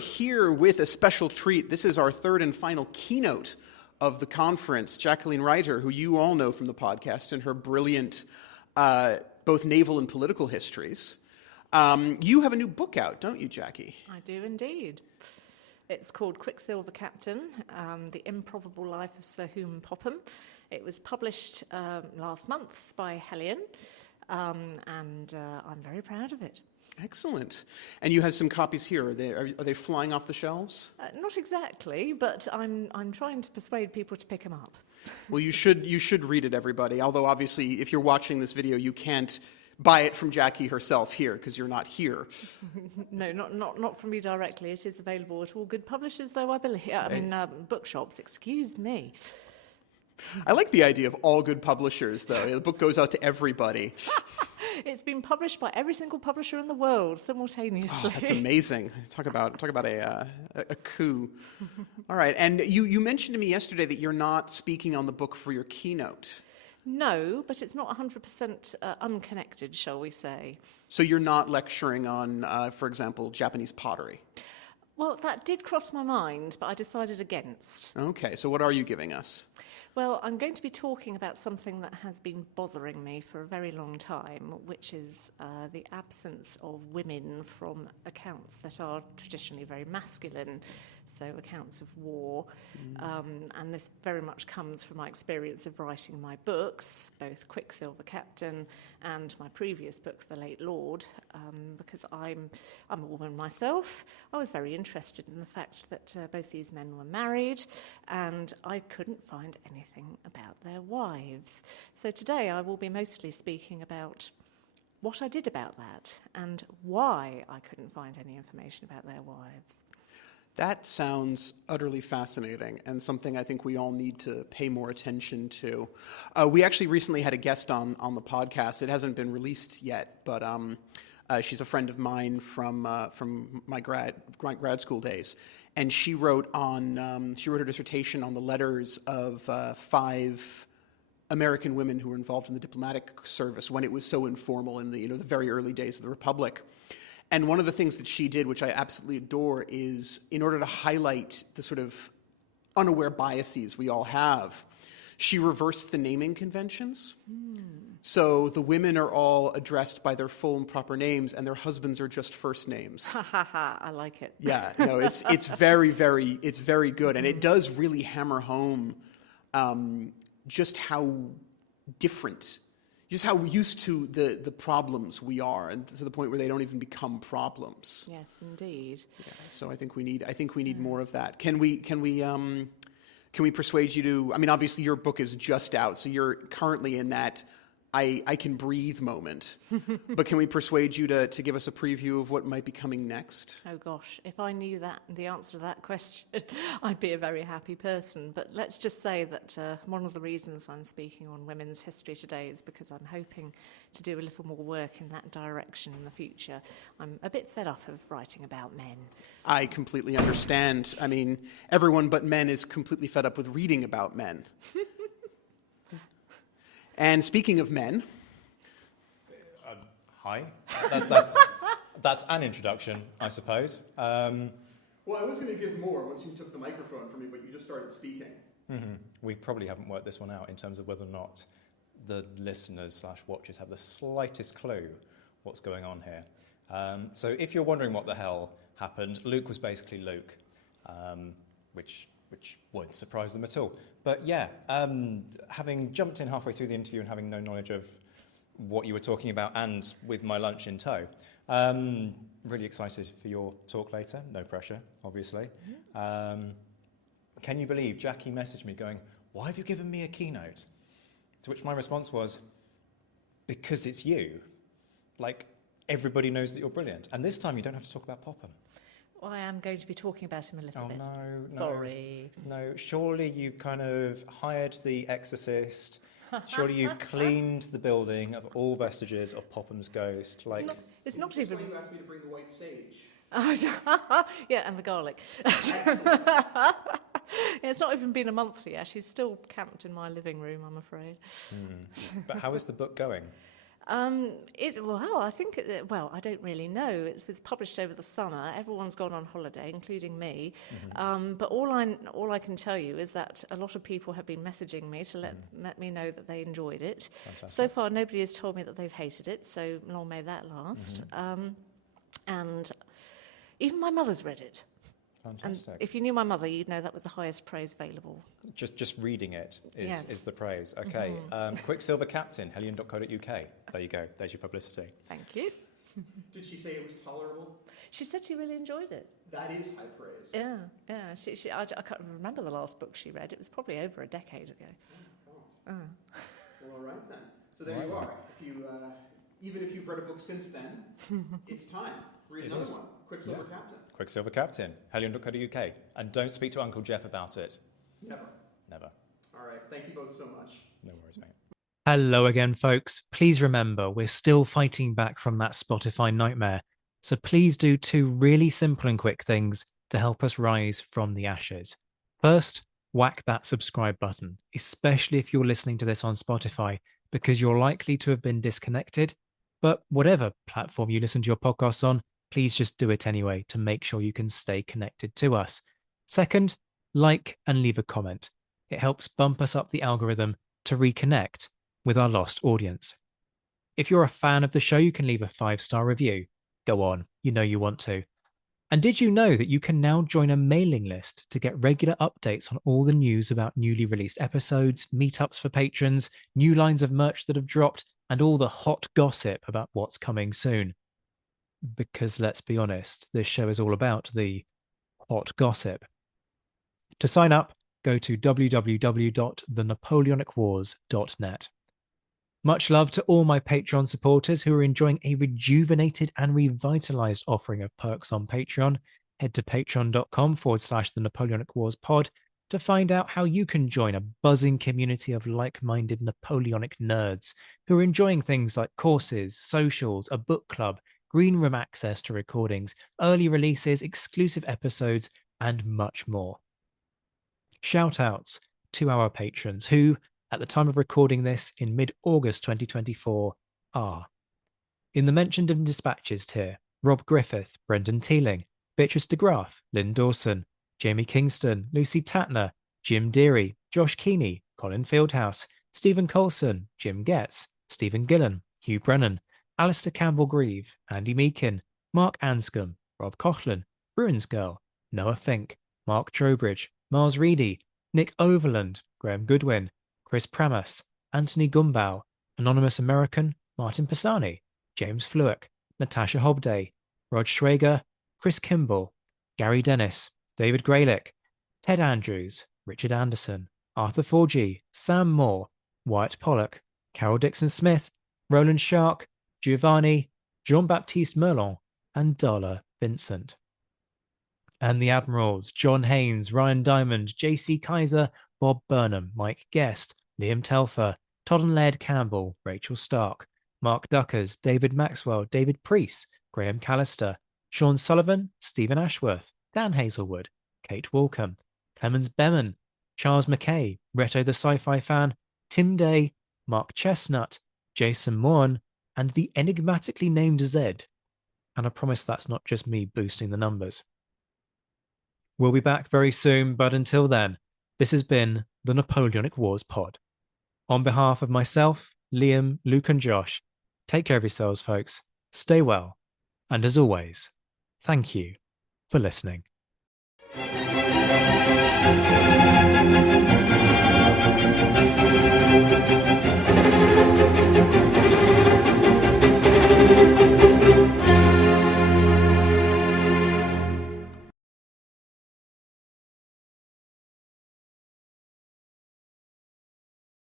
here with a special treat. This is our third and final keynote of the conference. Jacqueline Reiter, who you all know from the podcast and her brilliant both naval and political histories. You have a new book out, don't you, Jackie? I do indeed. It's called Quicksilver Captain, The Improbable Life of Sir Hume Popham. It was published last month by Hellion, and I'm very proud of it. Excellent. And you have some copies here. Are they flying off the shelves? Not exactly, but I'm trying to persuade people to pick them up. Well, you should read it, everybody. Although obviously, if you're watching this video, you can't buy it from Jackie herself here because you're not here. No, not from me directly. It is available at all good publishers, though I believe. Bookshops. Excuse me. I like the idea of all good publishers, though. The book goes out to everybody. It's been published by every single publisher in the world simultaneously. Oh, that's amazing. Talk about a coup. All right, and you mentioned to me yesterday that you're not speaking on the book for your keynote. No, but it's not 100% unconnected, shall we say. So you're not lecturing on, for example, Japanese pottery? Well, that did cross my mind, but I decided against. Okay, so what are you giving us? Well, I'm going to be talking about something that has been bothering me for a very long time, which is the absence of women from accounts that are traditionally very masculine, so accounts of war. And this very much comes from my experience of writing my books, both Quicksilver Captain and my previous book, The Late Lord, because I'm a woman myself. I was very interested in the fact that both these men were married, and I couldn't find anything about their wives. So today I will be mostly speaking about what I did about that and why I couldn't find any information about their wives. That sounds utterly fascinating and something I think we all need to pay more attention to. We actually recently had a guest on the podcast. It hasn't been released yet, but she's a friend of mine from my grad school days, and she wrote her dissertation on the letters of 5 American women who were involved in the diplomatic service when it was so informal in the very early days of the Republic. And one of the things that she did, which I absolutely adore, is in order to highlight the sort of unaware biases we all have, she reversed the naming conventions. So the women are all addressed by their full and proper names, and their husbands are just first names. Ha ha ha! I like it. Yeah, no, it's very good, and it does really hammer home just how different. Just how used to the problems we are, and to the point where they don't even become problems. Yes, indeed. Yeah, so I think we need more of that. Can we persuade you to? I mean, obviously your book is just out, so you're currently in that I can breathe moment. But can we persuade you to give us a preview of what might be coming next? Oh gosh, if I knew the answer to that question, I'd be a very happy person. But let's just say that one of the reasons I'm speaking on women's history today is because I'm hoping to do a little more work in that direction in the future. I'm a bit fed up of writing about men. I completely understand. I mean, everyone but men is completely fed up with reading about men. And speaking of men... Hi. That's an introduction, I suppose. Well, I was going to give more once you took the microphone from me, but you just started speaking. Mm-hmm. We probably haven't worked this one out in terms of whether or not the listeners/watchers have the slightest clue what's going on here. So if you're wondering what the hell happened, Luke was basically Luke, which won't surprise them at all. But yeah, having jumped in halfway through the interview and having no knowledge of what you were talking about and with my lunch in tow, really excited for your talk later. No pressure, obviously. Can you believe Jackie messaged me going, "Why have you given me a keynote?" To which my response was, "Because it's you. Like, everybody knows that you're brilliant. And this time you don't have to talk about Popham." Well, I am going to be talking about him a little bit. Oh, no. Sorry. No, surely you kind of hired the exorcist. Surely you've cleaned the building of all vestiges of Popham's ghost. Like, it's not even... Why you asked me to bring the white sage. Yeah, and the garlic. It's not even been a month yet. She's still camped in my living room, I'm afraid. But how is the book going? I think, I don't really know. It was published over the summer. Everyone's gone on holiday, including me. But all I can tell you is that a lot of people have been messaging me to let me know that they enjoyed it. Fantastic. So far, nobody has told me that they've hated it, so long may that last. And even my mother's read it. Fantastic. And if you knew my mother, you'd know that was the highest praise available. Just reading it Yes. is the praise. Okay. Quicksilver Captain, hellion.co.uk. There you go. There's your publicity. Thank you. Did she say it was tolerable? She said she really enjoyed it. That is high praise. Yeah. I can't remember the last book she read. It was probably over a decade ago. Well, all right then. So there you are. If you, even if you've read a book since then, it's time. Read another one. Quicksilver Captain. Quicksilver Captain, hellion.co.uk. And don't speak to Uncle Jeff about it. Never. All right. Thank you both so much. No worries, mate. Hello again, folks. Please remember, we're still fighting back from that Spotify nightmare. So please do 2 really simple and quick things to help us rise from the ashes. First, whack that subscribe button, especially if you're listening to this on Spotify, because you're likely to have been disconnected. But whatever platform you listen to your podcasts on, please just do it anyway to make sure you can stay connected to us. Second, like and leave a comment. It helps bump us up the algorithm to reconnect with our lost audience. If you're a fan of the show, you can leave a 5-star review. Go on, you know you want to. And did you know that you can now join a mailing list to get regular updates on all the news about newly released episodes, meetups for patrons, new lines of merch that have dropped, and all the hot gossip about what's coming soon? Because let's be honest, this show is all about the hot gossip. To sign up, go to www.thenapoleonicwars.net. Much love to all my Patreon supporters who are enjoying a rejuvenated and revitalized offering of perks on Patreon. Head to patreon.com/the Napoleonic Wars pod to find out how you can join a buzzing community of like-minded Napoleonic nerds who are enjoying things like courses, socials, a book club, green room access to recordings, early releases, exclusive episodes, and much more. Shout outs to our patrons who, at the time of recording this in mid-August 2024, are in the mentioned and dispatches tier: Rob Griffith, Brendan Teeling, Beatrice DeGraff, Lynn Dawson, Jamie Kingston, Lucy Tatner, Jim Deary, Josh Keeney, Colin Fieldhouse, Stephen Colson, Jim Getz, Stephen Gillen, Hugh Brennan, Alistair Campbell-Grieve, Andy Meakin, Mark Anscombe, Rob Coughlin, Bruins Girl, Noah Fink, Mark Trowbridge, Mars Reedy, Nick Overland, Graham Goodwin, Chris Pramas, Anthony Gumbau, Anonymous American, Martin Pisani, James Fluick, Natasha Hobday, Rod Schwager, Chris Kimball, Gary Dennis, David Graylick, Ted Andrews, Richard Anderson, Arthur Forgy, Sam Moore, Wyatt Pollock, Carol Dixon Smith, Roland Shark, Giovanni, Jean-Baptiste Merlon, and Darla Vincent. And the Admirals: John Haynes, Ryan Diamond, JC Kaiser, Bob Burnham, Mike Guest, Liam Telfer, Todd and Laird Campbell, Rachel Stark, Mark Duckers, David Maxwell, David Priest, Graham Callister, Sean Sullivan, Stephen Ashworth, Dan Hazelwood, Kate Walcombe, Clemens Beman, Charles McKay, Reto the Sci-Fi Fan, Tim Day, Mark Chestnut, Jason Morn, and the enigmatically named Zed. And I promise that's not just me boosting the numbers. We'll be back very soon, but until then, this has been the Napoleonic Wars pod. On behalf of myself, Liam, Luke, and Josh, take care of yourselves, folks. Stay well. And as always, thank you for listening.